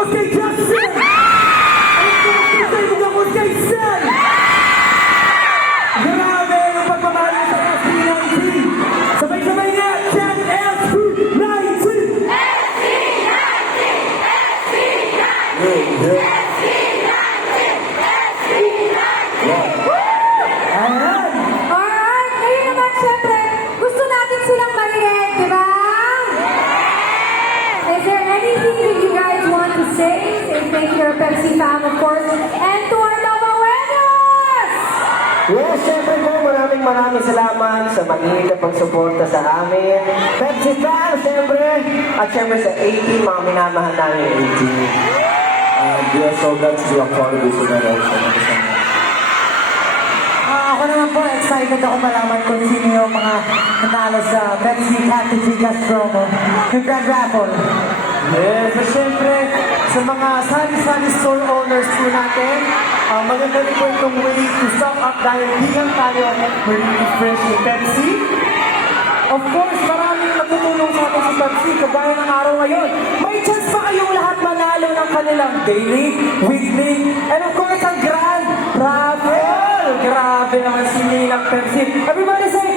Vamos kay Justin! Vamos kay Sen! Grabe ang pagmamahal sa SB19! Sabay-sabay nga, Chen SB19! Ayan! Alright, ngayon naman syempre, gusto natin silang marinig, di ba? Is there anything that you guys want to say? Say thank you, Pepsi fam, of course, and to our Nova Winners! Yes, syempre po, maraming salamat sa maliit na pagsuporta sa amin. Pepsi fans, syempre. At syempre sa 18, mga minamahal namin 18. We are so glad to be a part of this generation. Ako naman po, excited ako malaman kung sino yung mga nanalo sa Pepsi Happy Gigas promo. Yung Grand Raffle. Yes, at syempre, sa mga Sunny Store owners po natin, maganda rin po itong way to stock up dahil bilang tayo at very fresh yung Pepsi. Of course, maraming natutulong sa atin sa Pepsi, kagaya ng araw ngayon. May chance pa kayong lahat manalo ng kanilang daily, weekly, and of course, ang Grand Raffle! Grabe naman si Ninang Pepsi. Everybody say,